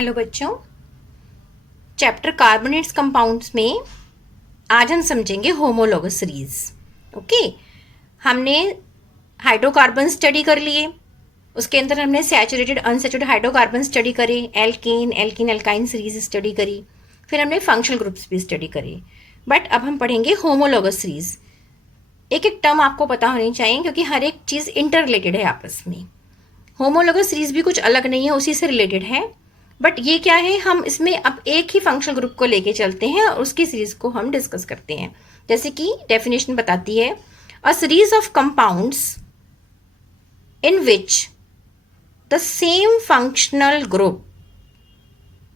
Hello बच्चों, chapter carbonates compounds में आज हम समझेंगे होमोलोगस सीरीज। ओके, हमने हाइड्रोकार्बन स्टडी कर लिए, उसके अंदर हमने सैचुरेटेड अनसैचुरेटेड हाइड्रोकार्बन स्टडी करे, alkane alkene alkyne series study करी, फिर हमने फंक्शनल ग्रुप्स भी स्टडी करे। बट अब हम पढ़ेंगे होमोलोगस सीरीज। एक एक टर्म आपको पता होनी चाहिए क्योंकि हर एक चीज़ इंटर रिलेटेड है आपस में। होमोलोगस सीरीज भी कुछ अलग नहीं है, उसी से रिलेटेड है। बट ये क्या है, हम इसमें अब एक ही फंक्शनल ग्रुप को लेके चलते हैं और उसकी सीरीज को हम डिस्कस करते हैं। जैसे कि डेफिनेशन बताती है, a series of compounds in which the same functional group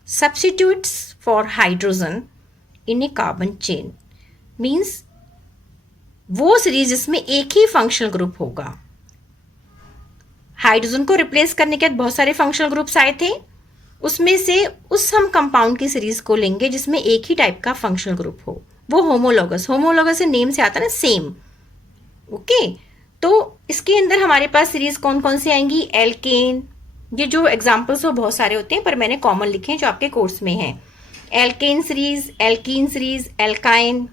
substitutes for hydrogen in A carbon chain. Means वो सीरीज जिसमें एक ही फंक्शनल ग्रुप होगा। हाइड्रोजन को रिप्लेस करने के बाद बहुत सारे फंक्शनल ग्रुप्स आए थे, उसमें से उस हम कंपाउंड की सीरीज को लेंगे जिसमें एक ही टाइप का फंक्शनल ग्रुप हो, वो होमोलोगस। होमोलोगस से नेम से आता है ना, सेम। ओके, तो इसके अंदर हमारे पास सीरीज कौन कौन सी आएंगी? एल्केन, ये जो एग्जांपल्स वो बहुत सारे होते हैं पर मैंने कॉमन लिखे हैं जो आपके कोर्स में हैं। Alkane series, alkene series, alkyne,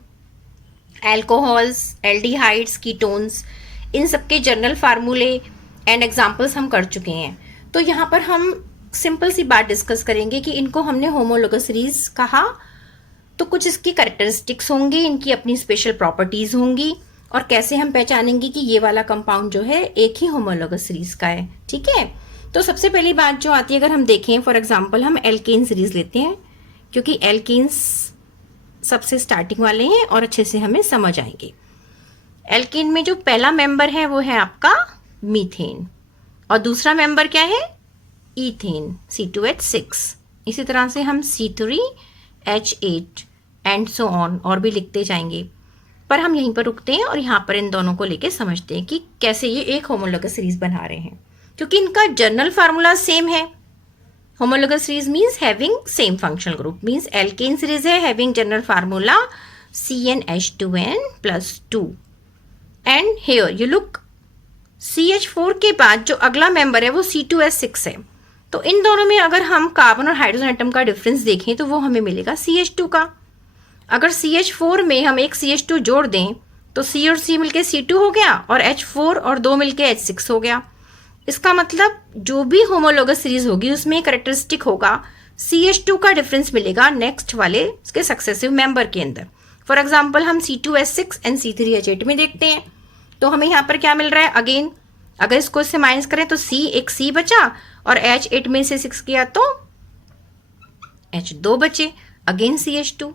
alcohols, aldehydes, ketones, इन सबके जनरल फार्मूले एंड एग्जाम्पल्स हम कर चुके हैं। तो यहाँ पर हम सिंपल सी बात डिस्कस करेंगे कि इनको हमने होमोलोगस सीरीज कहा तो कुछ इसकी कैरेक्टरिस्टिक्स होंगी, इनकी अपनी स्पेशल प्रॉपर्टीज होंगी और कैसे हम पहचानेंगे कि ये वाला कंपाउंड जो है एक ही होमोलोगस सीरीज का है। ठीक है, तो सबसे पहली बात जो आती है, अगर हम देखें फॉर एग्जाम्पल हम एल्केन सीरीज लेते हैं क्योंकि एल्केन्स सबसे स्टार्टिंग वाले हैं और अच्छे से हमें समझ आएंगे। एल्केन में जो पहला मेंबर है वो है आपका मीथेन और दूसरा मेंबर क्या है? Ethane, C2H6। इसी तरह से हम C3H8 एंड सो ऑन और भी लिखते जाएंगे, पर हम यहीं पर रुकते हैं और यहाँ पर इन दोनों को लेके समझते हैं कि कैसे ये एक होमोलोगस सीरीज बना रहे हैं, क्योंकि इनका जनरल फार्मूला सेम है। Homologous series means having same functional group. Means alkane series है having general formula CnH2n+2 and here you look CH4 के बाद जो अगला मेंबर है वो C2H6 है। तो इन दोनों में अगर हम कार्बन और हाइड्रोजन एटम का डिफरेंस देखें तो वो हमें मिलेगा CH2 का। अगर CH4 में हम एक CH2 जोड़ दें तो C और C मिलके C2 हो गया और H4 और 2 मिलके H6 हो गया। इसका मतलब जो भी होमोलोगस सीरीज होगी उसमें कैरेक्टरिस्टिक होगा, CH2 का डिफरेंस मिलेगा नेक्स्ट वाले उसके सक्सेसिव मेंबर के अंदर। फॉर एग्जाम्पल हम C2H6 एंड C3H8 में देखते हैं तो हमें यहाँ पर क्या मिल रहा है? अगेन अगर इसको इससे माइनस करें तो एक C बचा और H8 में से 6 किया तो H2 बचे, अगेन CH2।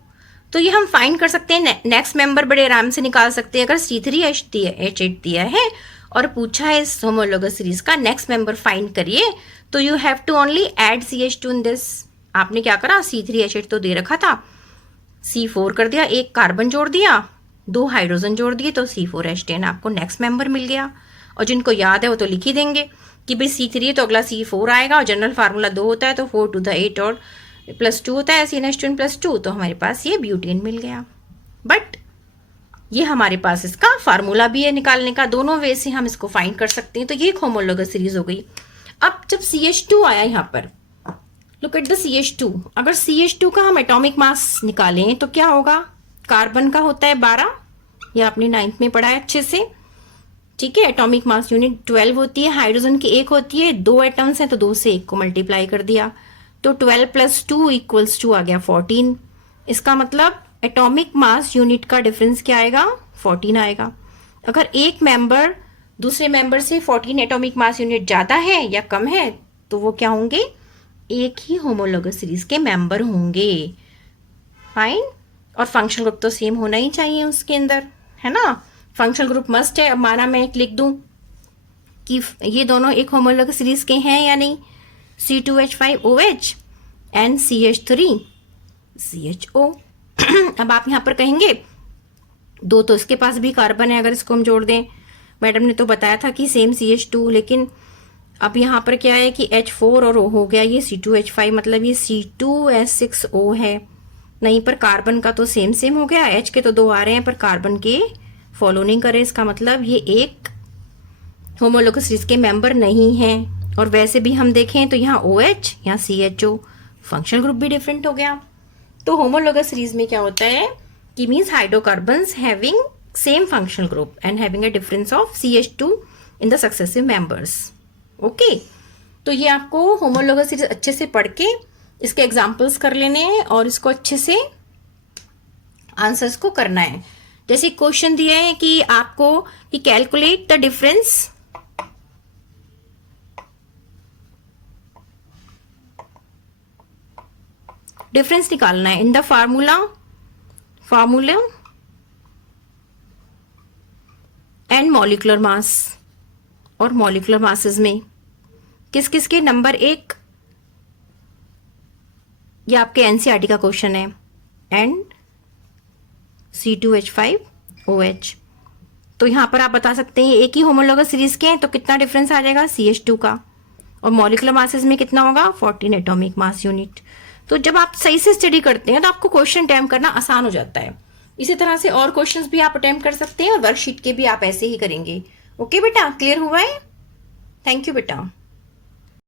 तो ये हम फाइंड कर सकते हैं, नेक्स्ट मेंबर बड़े आराम से निकाल सकते हैं। अगर C3H8 दिया है और पूछा है इस होमोलोगस सीरीज का नेक्स्ट मेंबर फाइंड करिए, तो you have to only add CH2 in this. आपने क्या करा? C3H8 तो दे रखा था, C4 कर दिया, एक कार्बन जोड़ दिया, 2 हाइड्रोजन जोड़ दिए तो C4H10 आपको नेक्स्ट मेंबर मिल गया। और जिनको याद है वो तो लिख ही देंगे कि भाई C3 है तो अगला C4 आएगा और जनरल फार्मूला 2 होता है तो 4 to the 8 और +2 होता है CnH2n+2, तो हमारे पास ये ब्यूटेन मिल गया। बट ये हमारे पास इसका फार्मूला भी है निकालने का, दोनों वे से हम इसको फाइंड कर सकते हैं। तो ये एक होमोलोगस सीरीज हो गई। अब जब CH2 आया यहाँ पर, लुक एट द CH2। अगर CH2 का हम एटॉमिक मास निकालें तो क्या होगा? कार्बन का होता है 12, ये आपने 9th में पढ़ा है अच्छे से। ठीक है, एटॉमिक मास यूनिट 12 होती है। हाइड्रोजन की 1 होती है, 2 एटम्स हैं तो 2 से 1 को मल्टीप्लाई कर दिया तो 12 + 2 = 2 आ गया 14। इसका मतलब एटॉमिक मास यूनिट का डिफरेंस क्या आएगा? 14 आएगा। अगर एक मेंबर दूसरे मेंबर से 14 एटॉमिक मास यूनिट ज़्यादा है या कम है तो वो क्या होंगे? एक ही होमोलोगस सीरीज के मेंबर होंगे। फाइन। और फंक्शनल ग्रुप तो सेम होना ही चाहिए उसके अंदर, है ना? फंक्शनल ग्रुप मस्ट है। अब माना मैं एक लिख दूं कि ये दोनों एक होमोलोगस सीरीज के हैं या नहीं, C2H5OH एंड CH3CHO। अब आप यहाँ पर कहेंगे 2 तो इसके पास भी कार्बन है, अगर इसको हम जोड़ दें, मैडम ने तो बताया था कि सेम CH2, लेकिन अब यहाँ पर क्या है कि H4 और O हो गया, ये C2H5 मतलब ये C2H6O है। नहीं, पर कार्बन का तो सेम हो गया, H के तो 2 आ रहे हैं पर कार्बन के फॉलो नहीं करे। इसका मतलब ये एक होमोलोगस सीरीज के मेंबर नहीं हैं। और वैसे भी हम देखें तो यहाँ OH, यहाँ CHO फंक्शनल ग्रुप भी डिफरेंट हो गया। तो होमोलोगस सीरीज में क्या होता है कि means hydrocarbons having same functional group and having a difference of CH2 in the successive members. Okay, तो ये आपको होमोलोगस सीरीज अच्छे से पढ़ के इसके एग्जांपल्स कर लेने हैं और इसको अच्छे से आंसर्स को करना है। जैसे क्वेश्चन दिया है कि आपको कि कैलकुलेट द डिफरेंस निकालना है in the formula and molecular mass, और मॉलिक्यूलर मासेस में किस किस के नंबर 1, ये आपके एनसीईआरटी का क्वेश्चन है, एंड C2H5OH। तो यहां पर आप बता सकते हैं एक ही होमोलोगस सीरीज के हैं तो कितना डिफरेंस आ जाएगा CH2 का, और मॉलिक्यूलर मासेस में कितना होगा 14 एटॉमिक मास यूनिट। तो जब आप सही से स्टडी करते हैं तो आपको क्वेश्चन अटेम्प्ट करना आसान हो जाता है। इसी तरह से और क्वेश्चंस भी आप अटेम्प्ट कर सकते हैं और वर्कशीट के भी आप ऐसे ही करेंगे। ओके बेटा, क्लियर हुआ है? थैंक यू बेटा।